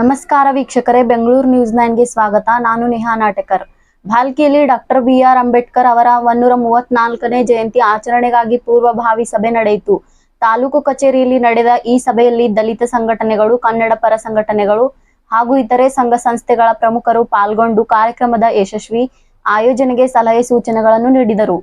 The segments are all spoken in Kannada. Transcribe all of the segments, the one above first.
ನಮಸ್ಕಾರ ವೀಕ್ಷಕರೇ, ಬೆಂಗಳೂರು ನ್ಯೂಸ್ 9ಗೆ ಸ್ವಾಗತ. ನಾನು ನೇಹಾ ನಾಟಕರ್. ಭಾಲ್ಕಿಯಲ್ಲಿ ಡಾಕ್ಟರ್ ಬಿ.ಆರ್. ಅಂಬೇಡ್ಕರ್ ಅವರ 134ನೇ ಜಯಂತಿ ಆಚರಣೆಗಾಗಿ ಪೂರ್ವಭಾವಿ ಸಭೆ ನಡೆಯಿತು. ತಾಲೂಕು ಕಚೇರಿಯಲ್ಲಿ ನಡೆದ ಈ ಸಭೆಯಲ್ಲಿ ದಲಿತ ಸಂಘಟನೆಗಳು, ಕನ್ನಡ ಪರ ಸಂಘಟನೆಗಳು ಹಾಗೂ ಇತರೆ ಸಂಘ ಸಂಸ್ಥೆಗಳ ಪ್ರಮುಖರು ಪಾಲ್ಗೊಂಡು ಕಾರ್ಯಕ್ರಮದ ಯಶಸ್ವಿ ಆಯೋಜನೆಗೆ ಸಲಹೆ ಸೂಚನೆಗಳನ್ನು ನೀಡಿದರು.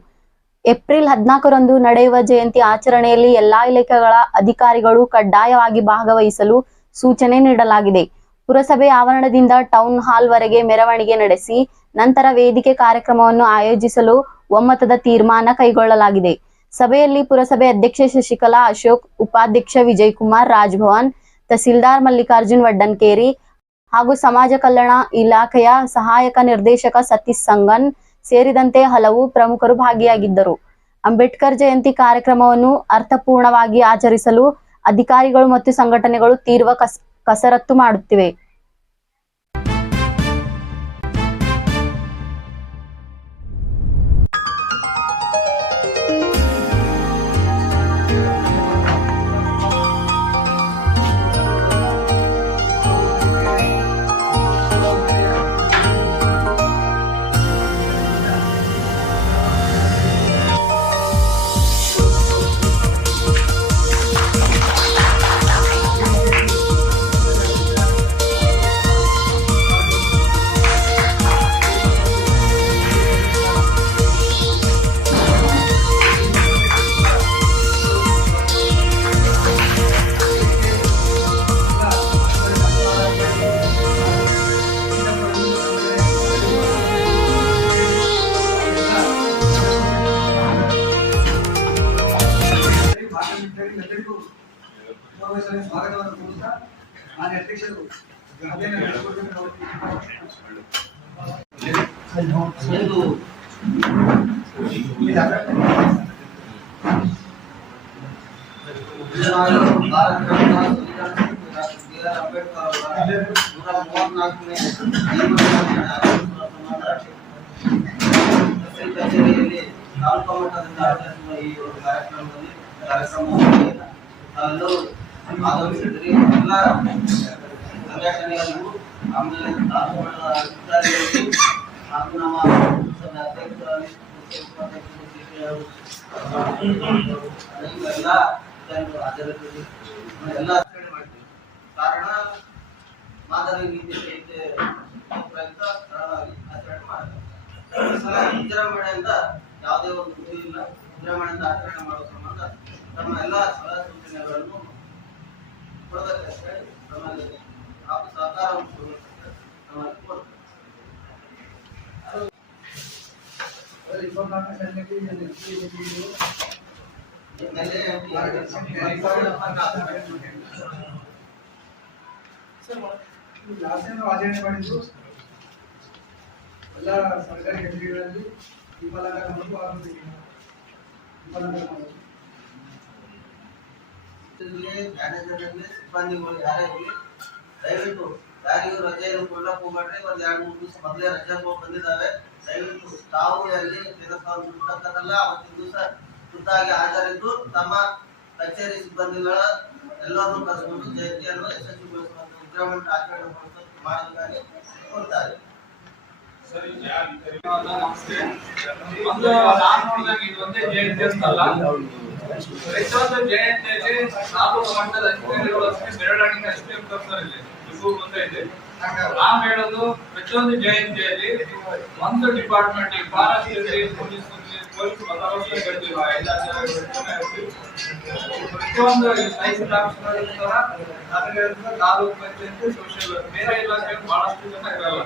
ಏಪ್ರಿಲ್ 14ರಂದು ನಡೆಯುವ ಜಯಂತಿ ಆಚರಣೆಯಲ್ಲಿ ಎಲ್ಲಾ ಇಲಾಖೆಗಳ ಅಧಿಕಾರಿಗಳು ಕಡ್ಡಾಯವಾಗಿ ಭಾಗವಹಿಸಲು ಸೂಚನೆ ನೀಡಲಾಗಿದೆ. ಪುರಸಭೆ ಆವರಣದಿಂದ ಟೌನ್ ಹಾಲ್ ವರೆಗೆ ಮೆರವಣಿಗೆ ನಡೆಸಿ ನಂತರ ವೇದಿಕೆ ಕಾರ್ಯಕ್ರಮವನ್ನು ಆಯೋಜಿಸಲು ಒಮ್ಮತದ ತೀರ್ಮಾನ ಕೈಗೊಳ್ಳಲಾಗಿದೆ. ಸಭೆಯಲ್ಲಿ ಪುರಸಭೆ ಅಧ್ಯಕ್ಷೆ ಶಶಿಕಲಾ ಅಶೋಕ್, ಉಪಾಧ್ಯಕ್ಷ ವಿಜಯಕುಮಾರ್ ರಾಜಭವನ್, ತಹಸೀಲ್ದಾರ್ ಮಲ್ಲಿಕಾರ್ಜುನ್ ವಡ್ಡನ್ಕೇರಿ ಹಾಗೂ ಸಮಾಜ ಕಲ್ಯಾಣ ಇಲಾಖೆಯ ಸಹಾಯಕ ನಿರ್ದೇಶಕ ಸತೀಶ್ ಸಂಗನ್ ಸೇರಿದಂತೆ ಹಲವು ಪ್ರಮುಖರು ಭಾಗಿಯಾಗಿದ್ದರು. ಅಂಬೇಡ್ಕರ್ ಜಯಂತಿ ಕಾರ್ಯಕ್ರಮವನ್ನು ಅರ್ಥಪೂರ್ಣವಾಗಿ ಆಚರಿಸಲು ಅಧಿಕಾರಿಗಳು ಮತ್ತು ಸಂಘಟನೆಗಳು ತೀವ್ರ ಕಸರತ್ತು ಮಾಡುತ್ತಿವೆ. ಸ್ವಾಗತವನ್ನು ಕೋರುತ್ತಾ ನಾನು ಅಧ್ಯಕ್ಷರು ಸಭೆಯನ್ನು ನಡೆಸಿಕೊಡಬೇಕು. ಅಂಬೇಡ್ಕರ್ ಅವರ 134ನೇ ಕಚೇರಿಯಲ್ಲಿ ತಾಲೂಕು ಮಟ್ಟದಿಂದ ಆಚರಿಸುವ ಈ ಒಂದು ಕಾರ್ಯಕ್ರಮದಲ್ಲಿ ನಾವೆಲ್ಲರೂ ಆಗಮಿಸಿದ್ರಿ. ಎಲ್ಲ ಸಂಘಟನೆಗಳಿಗೂ ಆಮೇಲೆ ತಾಲೂಕು ಮಟ್ಟದ ಅಧಿಕಾರಿಗಳಿಗೂ ಹಾಗೂ ನಮ್ಮ ಅಧ್ಯಕ್ಷರಲ್ಲಿ ಎಲ್ಲ ಅಧಿಕಾರಿಗಳು ಹಾಜರಿದ್ದೀವಿ. ಎಲ್ಲ ಆಚರಣೆ ಮಾಡ್ತೀವಿ. ಕಾರಣ ಮಾದರಿ ನೀತಿ ಸಂಹಿತೆ ಪ್ರಯುಕ್ತ ಸರಳವಾಗಿ ಆಚರಣೆ ಮಾಡ್ತಾರೆ. ವಿಜೃಂಭಣೆಯಿಂದ ಯಾವುದೇ ಒಂದು ಗುರಿ ಇಲ್ಲ. ವಿಜೃಂಭಣೆಯಿಂದ ಆಚರಣೆ ಮಾಡುವ ಸಂಬಂಧ ನಮ್ಮ ಎಲ್ಲ ಸಲಹೆ ಸೂಚನೆಗಳನ್ನು ಕೊಡಬೇಕಂತ ನಮ್ಮಲ್ಲಿ ಹಾಗೂ ಸಹಕಾರವನ್ನು ಕೊಡಬೇಕಂತ ನಮ್ಮಲ್ಲಿ ಕೊಡ್ತೇವೆ. ಆಚರಣೆ ಮಾಡಿದ್ದು ಎಲ್ಲ ಸರ್ಕಾರಿ ಕಚೇರಿಗಳಲ್ಲಿ ದೀಪಾಲಂಕಾರ ಮಾಡೋದು ಆಗುತ್ತಿಲ್ಲ. ಮ್ಯಾನೇಜರ್ನಲ್ಲಿ ಸಿಬ್ಬಂದಿಗಳು ಯಾರೇ ಇರಲಿ, ದಯವಿಟ್ಟು ಯಾರಿಗೂ ರಜೆ ಕೊಡ್ಲಕ್ಕೆ ಹೋಗ್ಬೇಡ್ರಿ. ಒಂದು 2-3 ದಿವಸ ಮೊದಲೇ ರಜೆ ಬಂದಿದ್ದಾವೆ. ದಯವಿಟ್ಟು ತಾವು ಅಲ್ಲಿ ಕೆಲಸವನ್ನು ಬಿಡ್ತಕ್ಕಲ್ಲ, ಅವತ್ತಿನ ದಿವಸ ತುರ್ತಾಗಿ ಹಾಜರಿದ್ದು ತಮ್ಮ ಕಚೇರಿ ಸಿಬ್ಬಂದಿಗಳ ಎಲ್ಲರನ್ನೂ ಕರೆದುಕೊಂಡು ಜಯಂತಿಯನ್ನು ಯಶಸ್ವಿಗೊಳಿಸುವಂತ ವಿಜೃಂಭಣೆ ಆಚರಣೆ ಮಾಡೋದಕ್ಕಾಗಿ ಕೊಡ್ತಾರೆ. ಒಂದು ನಾನು ನೋಡಿದಾಗ ಇದು ಒಂದೇ ಜಯಂತಿ ಅಂತಲ್ಲ, ಪ್ರತಿಯೊಂದು ಜಯಂತಿಯಲ್ಲಿ ತಾಲೂಕು ಮಟ್ಟದ ಅಧಿಕಾರಿಗಳು ಅಷ್ಟೇ, ಮೆರವಣಿಗೆ ಅಷ್ಟೇ ಬರ್ತಾರೆ. ಇಲ್ಲಿ ಅಂತ ಇದೆ. ನಾವು ಹೇಳೋದು ಪ್ರತಿಯೊಂದು ಜಯಂತಿಯಲ್ಲಿ ಒಂದು ಡಿಪಾರ್ಟ್ಮೆಂಟ್, ಫಾರೆಸ್ಟ್ ಇರಲಿ, ಪೊಲೀಸ್ ಬಂದೋಬಸ್ತ್ ಹೇಳ್ತೀವಿ, ಎಲ್ಲ ಪ್ರತಿಯೊಂದು ತಹಸೀಲ್ ಆಫೀಸ್ಗಳು ಇರ್ತಾರ, ತಾಲೂಕು ಪಂಚಾಯತ್, ಸೋಷಿಯಲ್ ಬೇರೆ ಇಲಾಖೆ ಬಹಳಷ್ಟು ಜನ ಇರಲ್ಲ.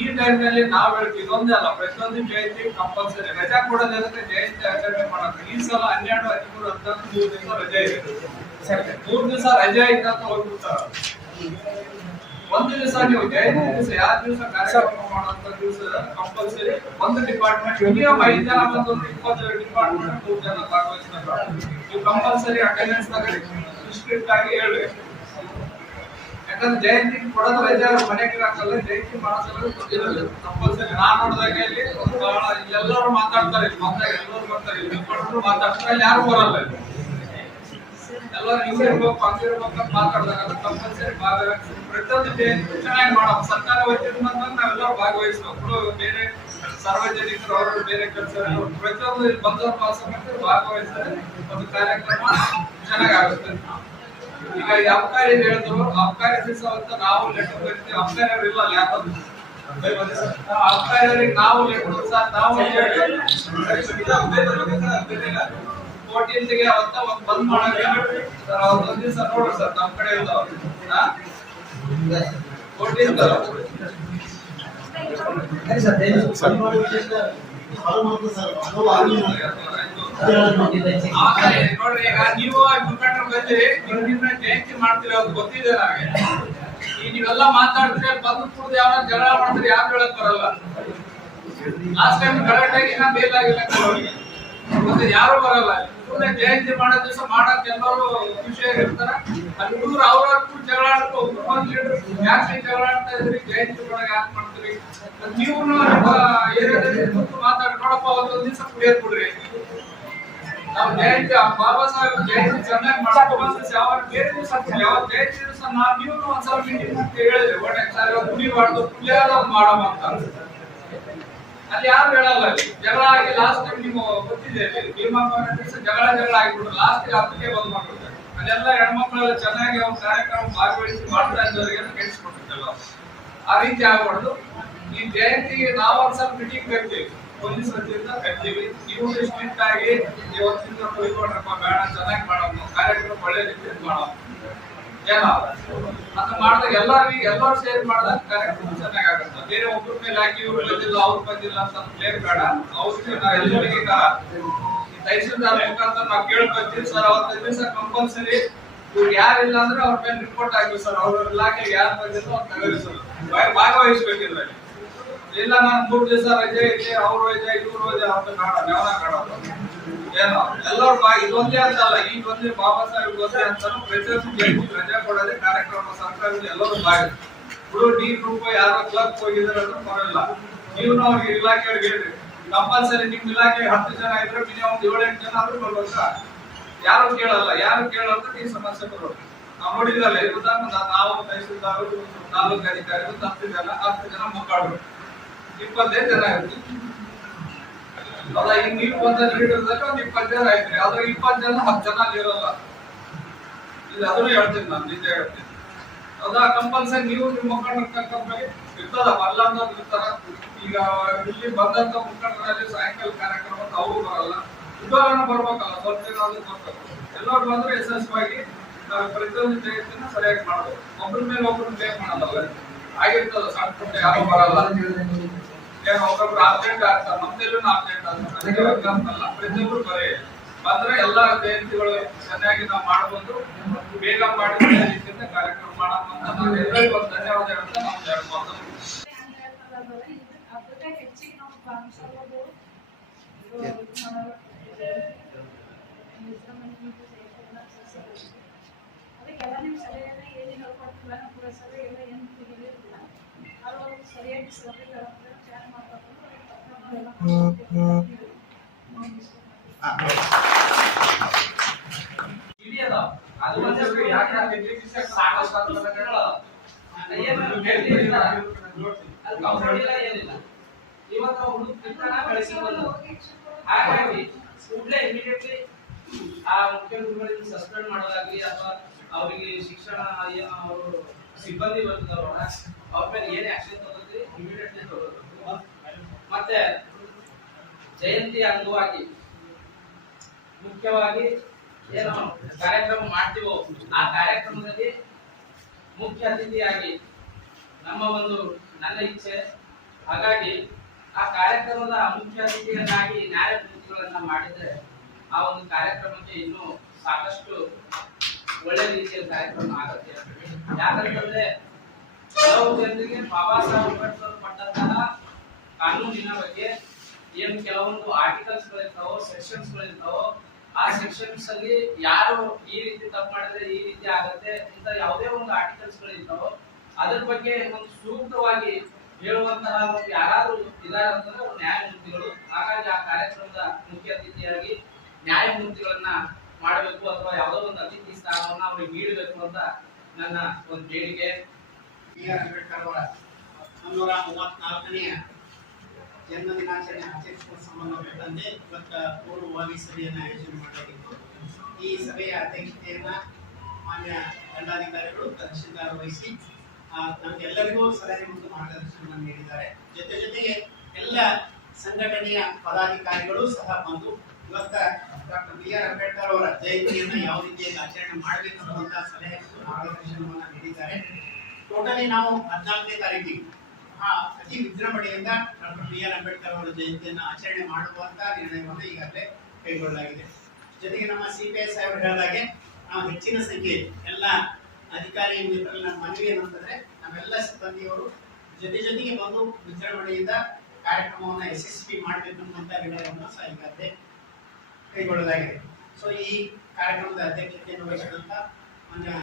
ಈ ಟೈಮ್ನಲ್ಲಿ ನಾವು ಹೇಳ್ತೀವಿ, ಇದೊಂದೇ ಅಲ್ಲ, ಪ್ರತಿಯೊಂದು ಜಯಂತಿ ಕಂಪಲ್ಸರಿ ರಜಾ ಕೊಡೋದು. ಅದಕ್ಕೆ ಜಯಂತಿ ಆಚರಣೆ ಮಾಡೋದು ಈ ಸಲ 12, 13, 14, 3 ದಿವಸ ರಜೆ ಇದೆ. 3 ದಿವಸ ರಜೆ ಇದ್ದಂತ ಹೋಗ್ಬಿಡ್ತಾರ. ಒಂದು ದಿವಸ ನೀವು ಜಯಂತಿ ದಿವಸ ಯಾವ ದಿವಸ ಕಾರ್ಯಕ್ರಮ ಮಾಡುವಂತ ದಿವಸ ಕಂಪಲ್ಸರಿ ಒಂದು ಡಿಪಾರ್ಟ್ಮೆಂಟ್ ಮಿನಿಮಮ್ 5 ಜನ ಬಂದು 20 ಡಿಪಾರ್ಟ್ಮೆಂಟ್ 3 ಜನ ಭಾಗವಹಿಸ್ತಾರೆ. ನೀವು ಕಂಪಲ್ಸರಿ ಅಟೆಂಡೆನ್ಸ್ ಸ್ಟ್ರಿಕ್ಟ್ ಆಗಿ ಹೇಳ್ರಿ. ಯಾಕಂದ್ರೆ ಜಯಂತಿ ಕೊಡೋದು ರಜೆ ಮನೆಗೆ ಹಾಕಲ್ಲ, ಜಯಂತಿ ಮಾಡೋದ್ರಲ್ಲಿ ಗೊತ್ತಿರಲ್ಲ ಕಂಪಲ್ಸರಿ. ನಾನು ನೋಡಿದಾಗ ಇಲ್ಲಿ ಎಲ್ಲರೂ ಮಾತಾಡ್ತಾರೆ, ಎಲ್ಲರೂ ಬರ್ತಾರೆ, ಮಾತಾಡ್ತಾರೆ, ಯಾರು ಬರಲ್ಲ. ಎಲ್ಲರೂ ಹಿಂಗಿರ್ಬೇಕು ಹಂಗಿರ್ಬೇಕು ಅಂತ ಮಾತಾಡಿದಾಗ ಕಂಪಲ್ಸರಿ ಭಾಗವಹಿಸಿ ಪ್ರತಿಯೊಂದು ಜಯಂತಿ ಚೆನ್ನಾಗಿ ಮಾಡೋದು ಸರ್ಕಾರ ವತಿಯಿಂದ ನಾವೆಲ್ಲರೂ ಭಾಗವಹಿಸಬೇಕು. ಬೇರೆ ಸಾರ್ವಜನಿಕರು ಅವರು ಬೇರೆ ಕೆಲಸ ಪ್ರತಿಯೊಂದು ಬಂದವರು ಮಾಸ ಭಾಗವಹಿಸಿದ್ರೆ ಒಂದು ಕಾರ್ಯಕ್ರಮ ಚೆನ್ನಾಗಾಗುತ್ತೆ. ಈಗ ಈ ಅಬ್ಕಾರಿ ಹೇಳಿದ್ರು, ಅಬ್ಕಾರಿ ದಿವಸ ಅಂತ ನಾವು ಲೆಟರ್ ಬರೀತೀವಿ, ಅಬ್ಕಾರಿ ಅವರು ಇಲ್ಲ ಯಾವ್ದು ಅಬ್ಕಾರಿ ನಾವು ಲೆಟರ್ ಸರ್ ನಾವು ಕೋಟಿಂದಿಗೆ ಅವತ್ತ ಒಂದು ಬಂದ್ ಮಾಡಕ್ಕೆ ಸರ್ ಅವತ್ತೊಂದು ದಿವಸ ನೋಡ್ರಿ ಸರ್ ನಮ್ಮ ಕಡೆ ಇದ್ದಾವ ಕೋಟಿಂದ ನೋಡ್ರಿ. ಈಗ ನೀವು ಮುಖಂಡರು ಬಂದಿರಿ, ನಿಮ್ಮಿಂದ ಜಯಂತಿ ಮಾಡ್ತೀರಿ, ಅದು ಗೊತ್ತಿದೆ ನನಗೆ. ಈಗ ನೀವೆಲ್ಲ ಮಾತಾಡ್ತೀರಿ, ಬಂದು ಕುಡ್ದು ಯಾವ ಜಗಳ ಮಾಡ್ತೀರಿ, ಯಾರು ಹೇಳಕ್ ಬರಲ್ಲ. ಲಾಸ್ಟ್ ಟೈಮ್ ಗಲಾಟೆಗೆ ಬೇಲ್ ಆಗಿಲ್ಲ, ಮತ್ತೆ ಯಾರು ಬರಲ್ಲ. ಜಯಂತಿ ಮಾಡೋ ದಿವಸ ಮಾಡಕ್ ಎಲ್ಲರೂ ಖುಷಿಯಾಗಿರ್ತಾರ. ಅಲ್ಲಿ ಹುಡುಗರು ಅವ್ರ ಜಗಳ ಆಡ್ಕೊ ಯಾಕೆ ಜಗಳ ಆಡ್ತಾ ಇದ್ರಿ, ಜಯಂತಿ ಒಳಗೆ ಯಾಕೆ ಮಾಡ್ತೀರಿ, ನೀವು ಏರಿಯಾದಲ್ಲಿ ಮಾತಾಡಿ ನೋಡಪ್ಪ ಒಂದೊಂದ್ ದಿವಸ ಕುಡಿಯೋದ್ ಬಿಡ್ರಿ. ನಾವು ಜಯಂತಿ ಬಾಬಾ ಸಾಹೇಬ್ ಜಯಂತಿ ಚೆನ್ನಾಗಿ ಮಾಡ್ಕೊಂಡು ಯಾವ ಬೇರೆ ದಿವಸ ಯಾವ ಜಯಂತಿ ದಿವಸ ನೀವು ಒಂದ್ಸಲ ಮೀಟಿಂಗ್ ಅಂತ ಹೇಳಿದ್ರೆ ಒಳ್ಳೆ ಕುಡಿಬಾರ್ದು, ಕುಡಿಯೋದ ಒಂದು ಮಾಡಮ್ಮ ಅಂತ. ಅಲ್ಲಿ ಯಾರು ಹೇಳಲ್ಲ. ಜಗಳ ಆಗಿ ಲಾಸ್ಟ್ ಟೈಮ್ ನೀವು ಗೊತ್ತಿದೆ, ಜಗಳ ಆಗಿಬಿಟ್ಟು ಲಾಸ್ಟ್ ಹತ್ತಿಗೆ ಬಂದ್ ಮಾಡ್ಬಿಡ್ತಾರೆ. ಅಲ್ಲೆಲ್ಲ ಹೆಣ್ಮಕ್ಳೆಲ್ಲ ಚೆನ್ನಾಗಿ ಅವ್ರ ಕಾರ್ಯಕ್ರಮ ಭಾಗವಹಿಸಿ ಮಾಡ್ತಾ ಇದ್ದವರಿಗೆ ಕೆಡಿಸ್ಕೊಟ್ಟಿದ್ದಲ್ಲ. ಆ ರೀತಿ ಆಗ್ಬಾರ್ದು. ಈ ಜಯಂತಿಗೆ ನಾವು ಒಂದ್ಸಲ ಮೀಟಿಂಗ್ ಕರಿತೀವಿ, ಪೊಲೀಸ್ ವತಿಯಿಂದ ಕರಿತೀವಿ. ನೀವು ಸ್ಟ್ರಿಕ್ಟ್ ಆಗಿ ಇವತ್ತಿಂದ ಕೊಯ್ಕೊಂಡ್ರಪ್ಪ ಬೇಡ, ಚೆನ್ನಾಗಿ ಮಾಡೋದು ಕಾರ್ಯಕ್ರಮ ಒಳ್ಳೆ ರೀತಿಯಲ್ಲಿ ಮಾಡೋದು ಏನೋ ಅಂತ ಮಾಡಿದಾಗ ಎಲ್ಲರೂ ಸೇರಿ ಮಾಡಿದಾಗ ಕಾರ್ಯಕ್ರಮ ಚೆನ್ನಾಗಿ ಆಗುತ್ತೆ. ಬೇರೆ ಒಬ್ಬರ ಮೇಲೆ ಹಾಕಿ ಇವ್ರು ಬಂದಿಲ್ಲ ಅವ್ರು ಬಂದಿಲ್ಲ ಅಂತ ಪ್ಲೇರ್ ಬೇಡ. ಅವ್ರಿಗೆ ಎಲ್ಲರಿಗೆ ಈಗ ತಹಸೀಲ್ದಾರ್ ಮುಖಾಂತರ ನಾವು ಕೇಳ್ಕೊತೀವಿ ಸರ್, ಅವತ್ತು ದಿವಸ ಕಂಪಲ್ಸರಿ ಇವ್ರು ಯಾರಿಲ್ಲ ಅಂದ್ರೆ ಅವ್ರ ಮೇಲೆ ರಿಪೋರ್ಟ್ ಆಗ್ಬೇಕು ಸರ್, ಅವ್ರ ಇಲಾಖೆಗೆ ಯಾರು ಬಂದಿಲ್ಲ ಅಂತ ತಗರಿಸೋದು ಭಾಗವಹಿಸ್ಬೇಕಿದ್ರೆ. ಇಲ್ಲ ನಾನು 3 ದಿವಸ ರಜೆ ಇದೆ, ಅವ್ರು ರಜೆ ಇವ್ರು ರಜೆ ಅಂತ ಕಾಣೋದು ಏನೋ ಎಲ್ಲರೂ ಇದೊಂದೇ ಅಂತಲ್ಲ, ಈಗ ಒಂದೇ ಬಾಬಾ ಸಾಹೇಬ್ ಒಂದೇ ಅಂತ ಪ್ರತಿಯೊಂದು ಜಯಂತಿ ರಜೆ ಕೊಡೋದೇ ಕಾರ್ಯಕ್ರಮ ಸರ್ಕಾರದಲ್ಲಿ ಎಲ್ಲರೂ ಭಾಗ. ಹುಡುಗ ನೀರು ಯಾರೋ ಕ್ಲಬ್ ಹೋಗಿದ್ರೆ ಅಂತ ಬರಲ್ಲ. ನೀವು ಅವ್ರಿಗೆ ಇಲಾಖೆಯವ್ರಿಗೆ ಹೇಳ್ರಿ, ಕಂಪಲ್ಸರಿ ನಿಮ್ ಇಲಾಖೆ 10 ಜನ ಇದ್ರೆ ಮಿನಿಮಮ್ 7-8 ಜನ ಆದ್ರೂ ಬರ್ಬೇಕ. ಯಾರು ಕೇಳಲ್ಲ ಈ ಸಮಸ್ಯೆ ಬರೋದು ನಾವು ನೋಡಿದ್ರಲ್ಲ. ನಾವು ತಹಸೀಲ್ದಾರ್, ತಾಲೂಕು ಅಧಿಕಾರಿಗಳು 10 ಜನ ಮುಖಂಡರು 25 ಜನ ಇರ್ತೀವಿ. ಅದ ಈಗ ನೀವು ಒಂದ್ ಲೀಡರ್ದಾಗ ಒಂದು 20 ಜನ ಐತ್ರಿ, ಅದ್ರ 20 ಜನ 10 ಜನ ಇರಲ್ಲ. ಇದು ಅದನ್ನು ಹೇಳ್ತೀನಿ, ನಾನು ನಿಜ ಹೇಳ್ತೀನಿ. ಅದ ಕಂಪಲ್ಸರಿ ನೀವು ನಿಮ್ಮ ಮುಖಂಡರ ಕರ್ಕೊಂಡ್ಬರ್ರಿ. ಇರ್ತದ ಬರ್ಲಾರ್ದವ್ರು ಇರ್ತಾರ. ಈಗ ಇಲ್ಲಿ ಬಂದಂತ ಮುಖಂಡರಲ್ಲಿ ಸಾಯಂಕಾಲ ಕಾರ್ಯಕ್ರಮ ಅವರು ಬರಲ್ಲ, ಉದಾಹರಣೆ ಬರ್ಬೇಕಲ್ಲ, ಸ್ವಲ್ಪ ಜನ ಬರ್ಬೇಕು. ಎಲ್ಲರೂ ಬಂದ್ರೆ ಯಶಸ್ವಿಯಾಗಿ ಪ್ರತಿಯೊಂದು ಜಯಂತಿನ ಸರಿಯಾಗಿ ಮಾಡ್ಬೋದು. ಒಬ್ಬರ ಮೇಲೆ ಒಬ್ಬರು ಬ್ಲೇಮ್ ಮಾಡಲ್ಲ. ಆಗಿರ್ತದ ಸಣ್ಣ ಪುಟ್ಟ ಯಾರು ಬರಲ್ಲ, ಏನೋ ಒಬ್ಬೊಬ್ರು ಆಬ್ಸೆಂಟ್ ಆಗ್ತಾರೆ, ನಮ್ದೆಲ್ಲೂ ಆಬ್ಸೆಂಟ್ ಆಗ್ತಲ್ಲ. ಪ್ರತಿಯೊಬ್ಬರು ಬರೀ ಬಂದ್ರೆ ಎಲ್ಲಾ ಜಯಂತಿಗಳು ಚೆನ್ನಾಗಿ ನಾವು ಮಾಡ್ಬೋದು. ಬೇಗ ಮಾಡಿ ರೀತಿಯಿಂದ ಕಾರ್ಯಕ್ರಮ ಮಾಡೋಣ ಅಂತ ನಾನು ಎಲ್ಲರಿಗೂ ಒಂದು ಧನ್ಯವಾದ ಹೇಳ್ತಾ ನಾವು ಹೇಳ್ಬೋದು. ಅದಕ್ಕೆಲ್ಲ ನೀವು ಸರಿಯಾಗಿ ಏನು ಹೇಳ್ಕೊಡ್ತಿಲ್ಲ, ನಮ್ಮ ಪುರಸಭೆ ಎಲ್ಲ ಏನು ತಿಳಿದಿಲ್ಲ. ಅದು ಸರಿಯಾಗಿ ಸಭೆಗಳ ಚಾಟ್ ಮಾಡ್ಕೊಂಡು ಇವತ್ತು ಹುಡುಗ ಹಾಗಾಗಿ ಕೂಡಲೇ ಇಮಿಡಿಯೇಟ್ಲಿ ಆ ಮುಖ್ಯಮಂತ್ರಿಗಳಿಂದ ಸಸ್ಪೆಂಡ್ ಮಾಡೋದಾಗ್ಲಿ ಅಥವಾ ಅವರಿಗೆ ಶಿಕ್ಷಣ ಏನು ಅವರು ಸಿಬ್ಬಂದಿ ಬರ್ತಿದಾರಲ್ಲ ಅವ್ರ ಮೇಲೆ ಏನೇ ಆಕ್ಷನ್ ತಗೋತೀವಿ ಇಮಿಡಿಯೇಟ್ಲಿ ತಗೋಬೇಕು. ಮತ್ತೆ ಜಯಂತಿ ಅಂಗವಾಗಿ ಮುಖ್ಯವಾಗಿ ಏನು ಕಾರ್ಯಕ್ರಮ ಮಾಡ್ತೀವೋ ಆ ಕಾರ್ಯಕ್ರಮದಲ್ಲಿ ಮುಖ್ಯ ಅತಿಥಿಯಾಗಿ ನನ್ನ ಇಚ್ಛೆ. ಹಾಗಾಗಿ ಆ ಕಾರ್ಯಕ್ರಮದ ಮುಖ್ಯ ಅತಿಥಿಯನ್ನಾಗಿ ನ್ಯಾಯಮೂರ್ತಿಗಳನ್ನ ಮಾಡಿದ್ರೆ ಆ ಒಂದು ಕಾರ್ಯಕ್ರಮಕ್ಕೆ ಇನ್ನೂ ಸಾಕಷ್ಟು ಒಳ್ಳೆ ರೀತಿಯ ಕಾರ್ಯಕ್ರಮ ಆಗುತ್ತೆ. ಯಾಕಂತಂದ್ರೆ ಕೆಲವು ಜನರಿಗೆ ಬಾಬಾ ಸಾಹೇಬ್ ಅಂಬೇಡ್ಕರ್ ಪಟ್ಟಂತಹ ಕಾನೂನಿನ ಬಗ್ಗೆ ಏನು ಕೆಲವೊಂದು ಆರ್ಟಿಕಲ್ಸ್ ಗಳಿರ್ತಾವೋ, ಸೆಕ್ಷನ್ಸ್ ಗಳಿರ್ತಾವೋ, ಆ ಸೆಕ್ಷನ್ಸ್ ಅಲ್ಲಿ ಯಾರು ಈ ರೀತಿ ತಪ್ಪು ಮಾಡಿದ್ರೆ ಈ ರೀತಿ ಆಗುತ್ತೆ ಅಂತ ಯಾವುದೇ ಒಂದು ಆರ್ಟಿಕಲ್ಸ್ ಗಳಿರ್ತಾವೋ ಅದ್ರ ಬಗ್ಗೆ ಒಂದು ಸೂಕ್ತವಾಗಿ ಹೇಳುವಂತಹ ಯಾರಾದ್ರೂ ಇದ್ದಾರೆ ಅಂತಂದ್ರೆ ನ್ಯಾಯಮೂರ್ತಿಗಳು. ಹಾಗಾಗಿ ಆ ಕಾರ್ಯಕ್ರಮದ ಮುಖ್ಯ ಅತಿಥಿಯಾಗಿ ನ್ಯಾಯಮೂರ್ತಿಗಳನ್ನ ಮಾಡಬೇಕು ಅಥವಾ ಯಾವುದೋ ಒಂದು ಅತಿಥಿ ಸ್ಥಾನವನ್ನ ಅವ್ರಿಗೆ ನೀಡಬೇಕು ಅಂತ ನನ್ನ ಒಂದು ಬೇಡಿಕೆ. ಬಿ.ಆರ್. ಅಂಬೇಡ್ಕರ್ ಅವರ 134ನೇ ಜನ್ಮ ದಿನಾಚರಣೆ ಆಚರಿಸುವ ಸಂಬಂಧಪಟ್ಟಂತೆ ಇವತ್ತು ಪೂರ್ವಭಾವಿ ಸಭೆಯನ್ನು ಆಯೋಜನೆ ಮಾಡಲಾಗಿತ್ತು. ಈ ಸಭೆಯ ಅಧ್ಯಕ್ಷತೆಯನ್ನ ಮಾನ್ಯ ದಂಡಾಧಿಕಾರಿಗಳು ತಹಶೀಲ್ದಾರ್ ವಹಿಸಿ ನಮಗೆಲ್ಲರಿಗೂ ಸಲಹೆ ಮತ್ತು ಮಾರ್ಗದರ್ಶನವನ್ನು ನೀಡಿದ್ದಾರೆ. ಜೊತೆಗೆ ಎಲ್ಲ ಸಂಘಟನೆಯ ಪದಾಧಿಕಾರಿಗಳು ಸಹ ಬಂದು ಇವತ್ತ ಡಾಕ್ಟರ್ ಬಿ.ಆರ್. ಅಂಬೇಡ್ಕರ್ ಅವರ ಜಯಂತಿಯನ್ನು ಯಾವ ರೀತಿಯಲ್ಲಿ ಆಚರಣೆ ಮಾಡಬೇಕು ಅನ್ನುವಂತಹ ಸಲಹೆ ಮತ್ತು ಮಾರ್ಗದರ್ಶನವನ್ನು ನೀಡಿದ್ದಾರೆ. ಟೋಟಲಿ ನಾವು 14ನೇ ತಾರೀಕಿಗೆ ಅತಿ ವಿಜೃಂಭಣೆಯಿಂದ ಡಾಕ್ಟರ್ ಬಿ.ಆರ್. ಅಂಬೇಡ್ಕರ್ ಅವರ ಜಯಂತಿಯನ್ನು ಆಚರಣೆ ಮಾಡುವಂತ ನಿರ್ಣಯವನ್ನು ಈಗಾಗಲೇ ಕೈಗೊಳ್ಳಲಾಗಿದೆ. ಜೊತೆಗೆ ನಮ್ಮ CPS ಅವರು ಹೇಳಿದಾಗೆ ನಾವು ಹೆಚ್ಚಿನ ಸಂಖ್ಯೆಯಲ್ಲಿ ಎಲ್ಲ ಅಧಿಕಾರಿ ಮಿತ್ರರ ಮನವಿ ಏನಂತಂದ್ರೆ ನಾವೆಲ್ಲ ಸಿಬ್ಬಂದಿಯವರು ಜೊತೆಗೆ ಬಂದು ವಿಜೃಂಭಣೆಯಿಂದ ಕಾರ್ಯಕ್ರಮವನ್ನು ಯಶಸ್ವಿ ಮಾಡಬೇಕು ಅನ್ನುವಂತ ನಿರ್ಣಯವನ್ನು ಸಹ ಈಗಾಗಲೇ ಕೈಗೊಳ್ಳಲಾಗಿದೆ. ಸೊ ಈ ಕಾರ್ಯಕ್ರಮದ ಅಧ್ಯಕ್ಷತೆಯನ್ನು ವಹಿಸಿದಂತ ಮಾನ್ಯ